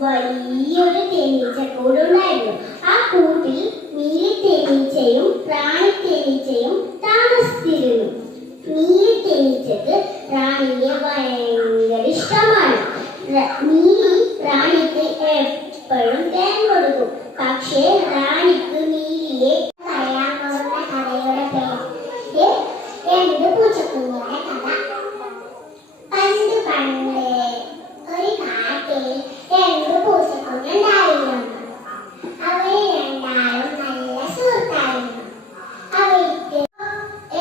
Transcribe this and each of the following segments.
വലിയൊരു തേനീച്ചക്കൂടുണ്ടായിരുന്നു. ആ കൂട്ടിൽ നീലി തേനീച്ചയും റാണി തേനീച്ചയും താമസിച്ചിരുന്നു. നീലി തേനീച്ചക്ക് റാണിയെ ഭയങ്കര ഇഷ്ടമാണ്. നീലി റാണിക്ക് എപ്പോഴും തേൻ കൊടുക്കും. പക്ഷേ റാണിക്ക് നീലിയെ പറയാൻ പോകുന്ന കഥയുടെ പേര് രണ്ട് പൂച്ചക്കുഞ്ഞുങ്ങളുടെ കഥ. പണ്ട് പണ്ട് ഒരു കാട്ടിൽ രണ്ട് പൂച്ചക്കുഞ്ഞുണ്ടായിരുന്നു. അവര് രണ്ടാളും നല്ല സുഹൃത്തായിരുന്നു. അവർക്ക്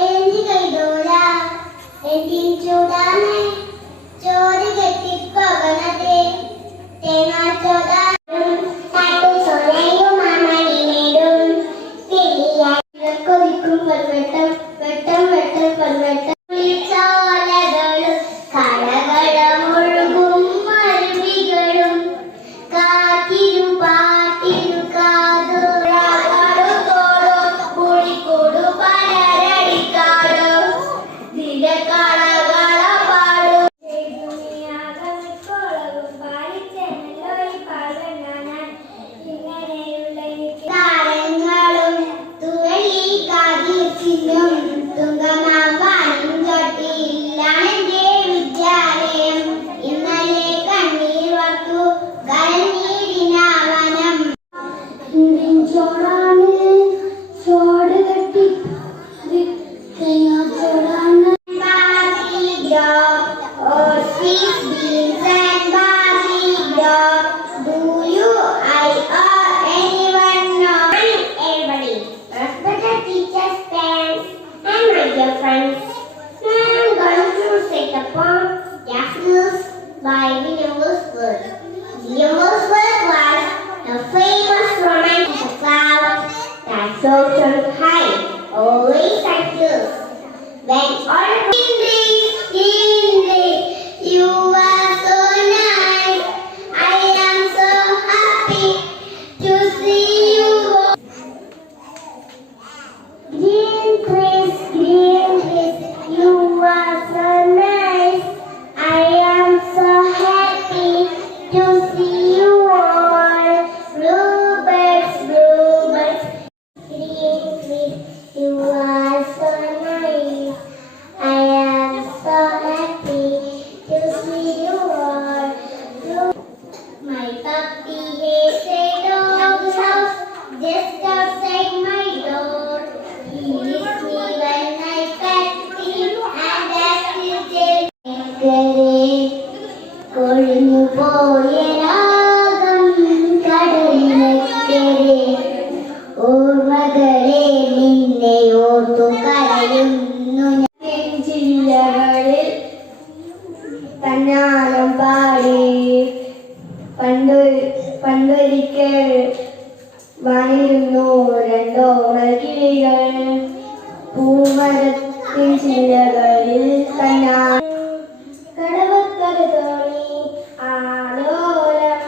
എന്ത് കൈതോല എന്തിച്ചൂടാണ് ചോറ് കെട്ടിപ്പോകണത് തേങ്ങാച്ചോടാനും കാട്ടുചോലയും അമണിനേടും കൊതിക്കും വെട്ടം വെട്ടം വെട്ടം വെട്ടം ചോലകളും കടകളമൊഴുകും മരുവികളും കാറ്റിനു പാട്ടിനു കാതോടോ കുളിക്കൂടു പലരടിക്കാടോ ദിലകളകള പാടും താരങ്ങളും തുവലി കാതിർച്ചിലും തുങ്കമാവാനും തൊട്ടിയില്ലാണെന്റെ വിദ്യാലയം. ഇന്നലെ കണ്ണീർ വർത്തു കരഞ്ഞീടിനാവനം ചോടാണ് ചോട് കെട്ടി തേങ്ങാച്ചോടാണ് or sweet beans and barley drop. Do you, I, or anyone know? Everybody, respected teachers, parents, and my dear friends. Now I'm going to recite the poem Daffodils by William Wordsworth. William Wordsworth was a famous romantic flower that floated high, always at hills. When all you are so nice, I am so happy to see you. Green trees, you are so nice, I am so happy to see you all. Bluebirds, green trees, you are so nice, I am so happy to see you all. My puppy has a dog's house just outside my door. He licks me when I pet him and that's his day. കൊഴിഞ്ഞു പോയ രാഗം കടലിനക്കരെ ഓർമ്മകളെ നിന്നെ ഓർത്തു കരയുന്നു ഞാൻ. ജില്ലകളിൽ തന്നാലം പാടി പണ്ടൊരിക്കൽ വന്നിരുന്നു രണ്ടോണക്കിളികൾ പൂമരത്തിൻ ചില്ലകളിൽ തന്നാ കടവക്കര തോണി ആലോലം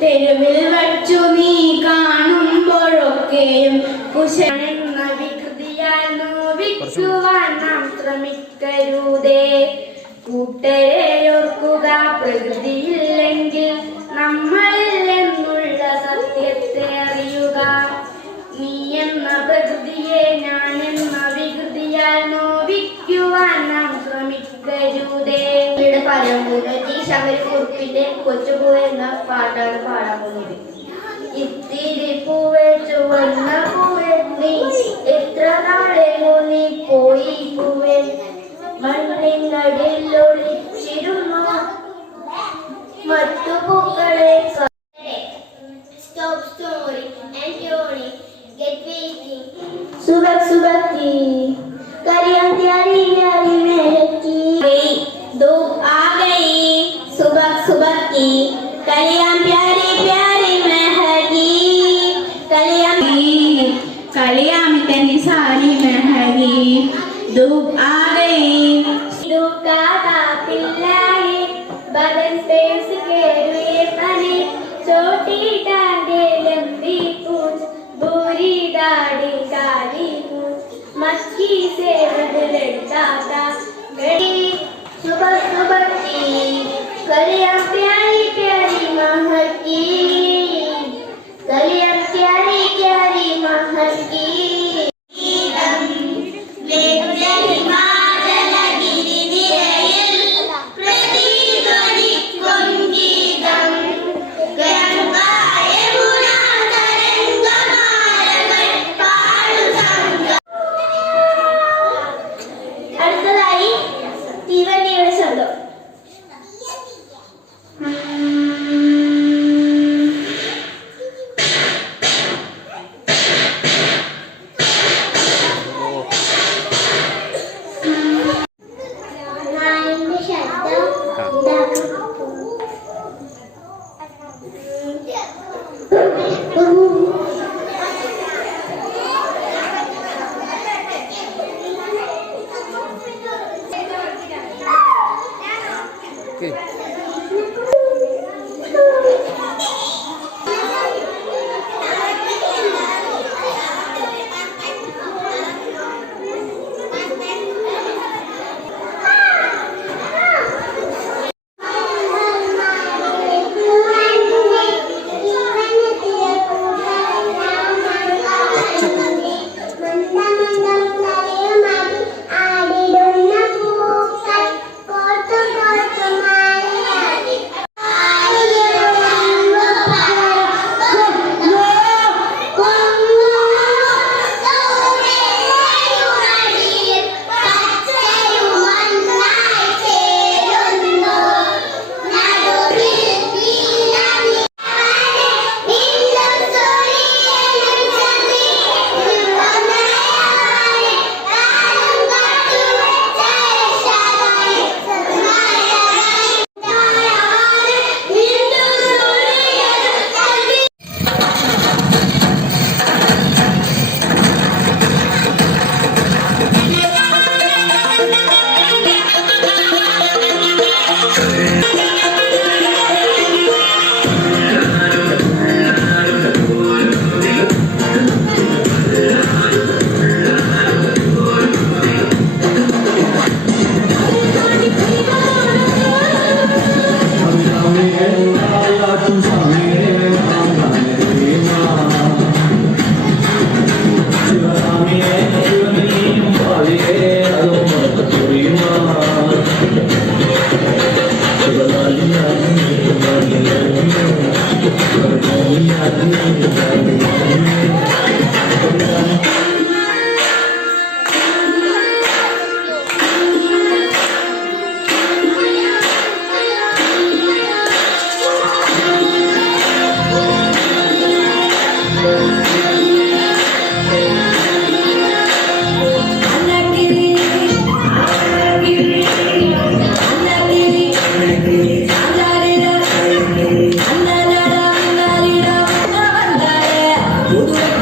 തെരുവിൽ വച്ചു നീ കാണുമ്പോഴൊക്കെയും കുശലെന്ന വികൃതിയാൽ നോവിക്കുവാൻ നാം ശ്രമിക്കരുതേ. കൂട്ടരെ ഓർക്കുക, പ്രകൃതിയില്ലെങ്കിൽ നമ്മളില്ലെന്നുള്ള സത്യത്തെ അറിയുക. നീ എന്ന പ്രകൃതിയെ ഞാൻ എന്ന വികൃതിയാൽ നോവിക്കുവാൻ നാം ശ്രമിക്കരുതേ. ശബരിക്കുറിപ്പിന്റെ കൊച്ചുപൂ എന്ന പാട്ടാണ് പാടാൻ പോകുന്നത്. ഇത്തിരി പൂവേ ചുവന്ന പൂവേ നീ എത്ര നാളെയോ നീ പോയി പൂവേ, മണ്ണിനടിയിൽ ഒളിച്ചിരുന്നു മറ്റു പൂക്കളെ. Stop snoring and yawning. Get waking. सुबह सुबह की करियां प्यारी प्यारी महकी, धूप आ गई सुबह सुबह की कलियां प्यारी प्यारी महकी. कलियां इतनी सारी महकी, धूप आ गई. धूप का तापिल्ला है बदन पे उसके रुए बने, छोटी टांगे लंबी पूंछ भूरी दाढ़ी काली मूंछ, मक्खी से बदलता था सुबह सुबह की कलियां प्यारी प्यारी महकी, कलियां प्यारी प्यारी महकी. അടുത്തതായി തീവണ്ടിയുടെ ശബ്ദം. പുതുമ